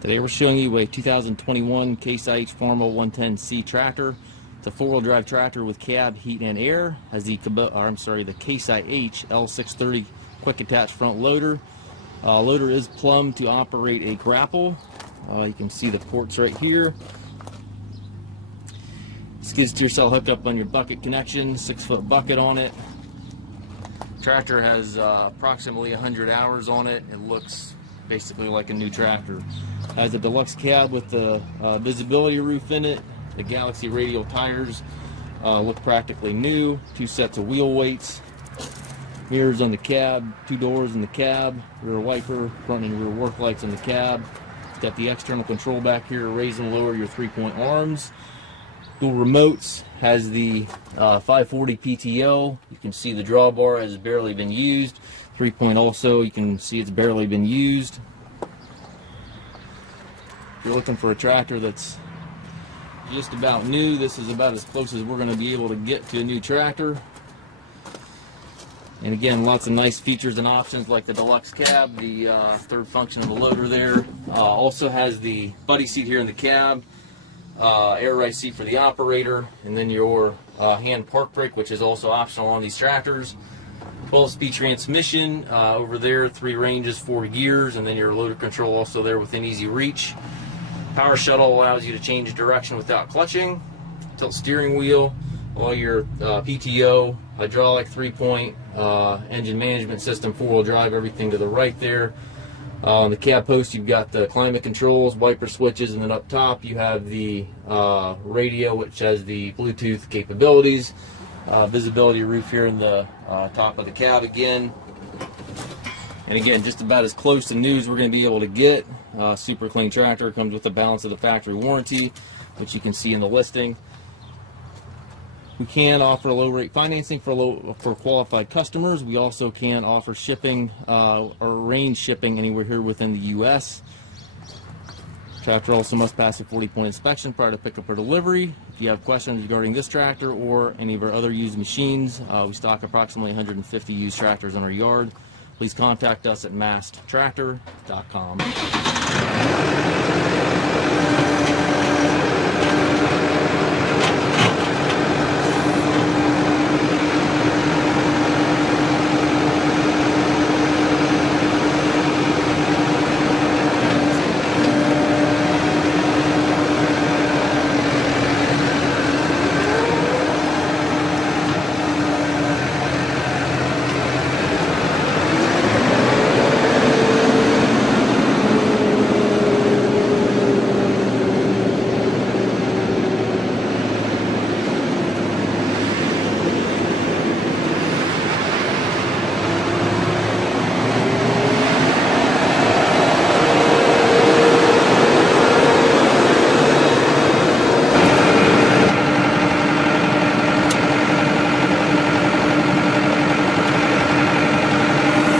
Today we're showing you a 2021 Case IH Farmall 110C tractor. It's a four-wheel drive tractor with cab, heat, and air. Has the Case IH L630 quick attach front loader. Loader is plumbed to operate a Grapple. You can see the ports right here. Skid steer cell hooked up on your bucket connection, 6-foot bucket on it. Tractor has approximately 100 hours on it. It looks basically like a new tractor. Has a Deluxe Cab with the visibility roof in it. The Galaxy Radial tires look practically new. 2 sets of wheel weights. Mirrors on the cab, 2 doors in the cab, rear wiper, front and rear work lights on the cab. It's got the external control back here to raise and lower your 3-point arms. Dual remotes. Has the 540 PTO. You can see the drawbar has barely been used. 3-point also, you can see it's barely been used. If you're looking for a tractor that's just about new, this is about as close as we're going to be able to get to a new tractor. And again, lots of nice features and options like the Deluxe Cab, the third function of the loader there. Also has the buddy seat here in the cab, air ride seat for the operator, and then your hand park brake, which is also optional on these tractors. 12-speed transmission over there, 3 ranges, 4 gears, and then your loader control also there within easy reach. Power shuttle allows you to change direction without clutching. Tilt steering wheel, all your PTO, hydraulic 3-point, engine management system, 4-wheel drive, everything to the right there. On the cab post, you've got the climate controls, wiper switches, and then up top you have the radio, which has the Bluetooth capabilities. Visibility roof here in the top of the cab again. And again, just about as close to new as we're going to be able to get. Super clean tractor. Comes with the balance of the factory warranty, which you can see in the listing. We can offer low rate financing for qualified customers. We also can offer shipping or range shipping anywhere here within the U.S. Tractor also must pass a 40-point inspection prior to pickup or delivery. If you have questions regarding this tractor or any of our other used machines, we stock approximately 150 used tractors in our yard. Please contact us at massedtractor.com.